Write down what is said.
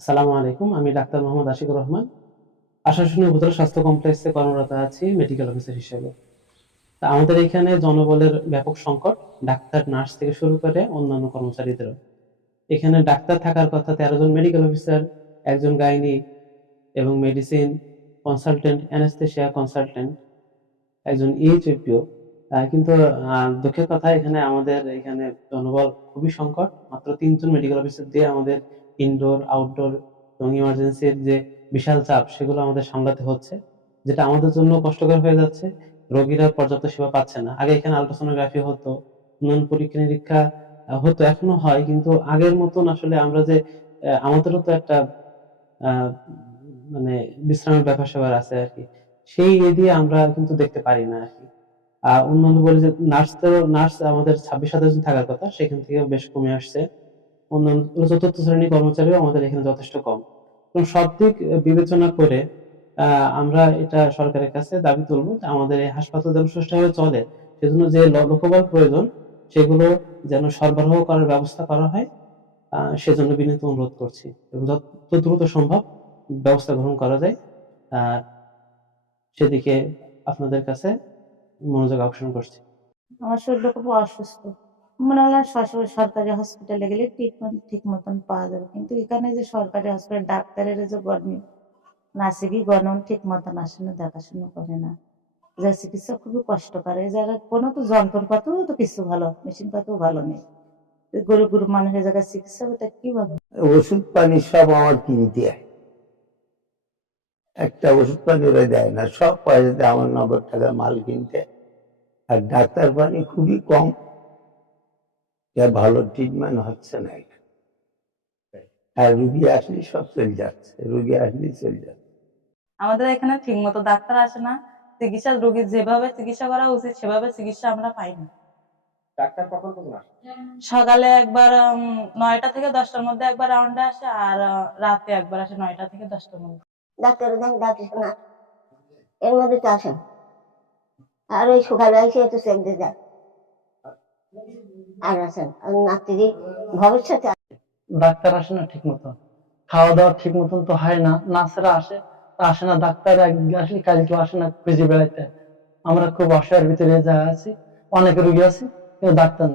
আসসালামু আলাইকুম। আমি ডাক্তার মোহাম্মদ আশিকুর রহমান। আশাশুনি উপজেলা স্বাস্থ্য কমপ্লেক্সে কর্মরত আছি মেডিকেল অফিসার হিসেবে। তা আমাদের এখানে জনবলের ব্যাপক সংকট, ডাক্তার, নার্স থেকে শুরু করে অন্যান্য কর্মচারীদেরও। এখানে ডাক্তার থাকার কথা ১৩ জন মেডিকেল অফিসার, একজন গাইনি এবং মেডিসিন কনসালটেন্ট, অ্যানেস্থেসিয়া কনসালটেন্ট, একজন ইএইচওপিও। কিন্তু দুঃখের কথা এখানে আমাদের এখানে জনবল খুবই সংকট। মাত্র ৩ জন মেডিকেল অফিসার দিয়ে আমাদের ইনডোর, আউটডোর এবং ইমার্জেন্সির যে বিশাল চাপ সেগুলো আমাদের সামলাতে হচ্ছে। যেটা আমাদের জন্য কষ্টকর হয়ে যাচ্ছে। রোগীরা পর্যাপ্ত সেবা পাচ্ছে না। আগে এখানে আল্ট্রাসোনোগ্রাফি হতো, অন্যান্য পরীক্ষা-নিরীক্ষা হতো, এখনো হয়। কিন্তু আগের মতন আসলে আমরা যে আমাদেরও তো একটা আ মানে বিশ্রামের ব্যাপার-স্যাপার আছে আরকি। সেই দিয়ে আমরা কিন্তু দেখতে পারি না আরকি। অন্যান্য বলি যে নার্স আমাদের ২৬-২৭ জন থাকার কথা, সেখান থেকেও বেশ কমে আসছে। অন্যান্য চতুর্থ শ্রেণীর কর্মচারীও আমাদের এখানে যথেষ্ট কম। এবং সব দিক বিবেচনা করে আ আমরা এটা সরকারের কাছে দাবি তুলব যে আমাদের এই হাসপাতাল যেন সুষ্ঠুভাবে চলে, সেজন্য যে লোকবল প্রয়োজন সেগুলো যেন সরবরাহ করার ব্যবস্থা করা হয়। সেজন্য বিনীত অনুরোধ করছি এবং যত দ্রুত সম্ভব ব্যবস্থা গ্রহণ করা যায়, আ সেদিকে আপনাদের কাছে মনোযোগ আকর্ষণ করছি। আমার শরীরটা খুব অসুস্থ। মনে হলো সরকারি হসপিটালে গেলে ট্রিটমেন্ট ঠিক মতন পাওয়া যাবে। কিন্তু এখানে যে সরকারি হসপিটাল ডাক্তারের যে গড়নি, নার্সিংই গণন ঠিক মতন আসে না, দেখাশোনা করে না। যা চিকিৎসা খুবই কষ্টকর। এই জায়গায় কোনো তো যন্ত্রপাতিও তো কিছু ভালো, মেশিনপাতিও ভালো নেই। গরিব গরিব মানুষের জায়গায় চিকিৎসা হবে তা কিভাবে? ওষুধ পানি সব আমার কিনতে হয়। একটা ওষুধ পানি ওরা দেয় না, সব পয়সাতে আমার ৯০ টাকা মাল কিনতে। আর ডাক্তার পানি খুবই কম, ভালো ট্রিটমেন্ট হচ্ছে না এখানে। আর রুগী আসলে সব চলে যাচ্ছে, রুগী আসলেই চলে যাচ্ছে। আমাদের এখানে ঠিকমতো ডাক্তার আসে না। চিকিৎসা রোগীর যেভাবে চিকিৎসা করা উচিত সেভাবে চিকিৎসা আমরা পাই না। ডাক্তার কখন আসে? সকালে একবার ৯টা থেকে ১০টার মধ্যে একবার রাউন্ডে আসে আর রাতে একবার আসে ৯টা থেকে ১০টার মধ্যে। ডাক্তার দেখ ডাকিস না, এর মধ্যে তো আসেন। আর ওই সকালে এসে একটু চেক দিয়ে যায় আর আসেন আর নাতিরি ভবিষ্যতে ডাক্তার আসে না ঠিক মতো, খাওয়া দাওয়া ঠিক মতন তো হয় না, নার্সরা আসে তা আসে না, ডাক্তার আসলে কালকে আসে না খুঁজে বেড়াইতে। আমরা খুব অসহায়ের ভিতরে যা আছি, অনেক রুগী আছি কিন্তু ডাক্তার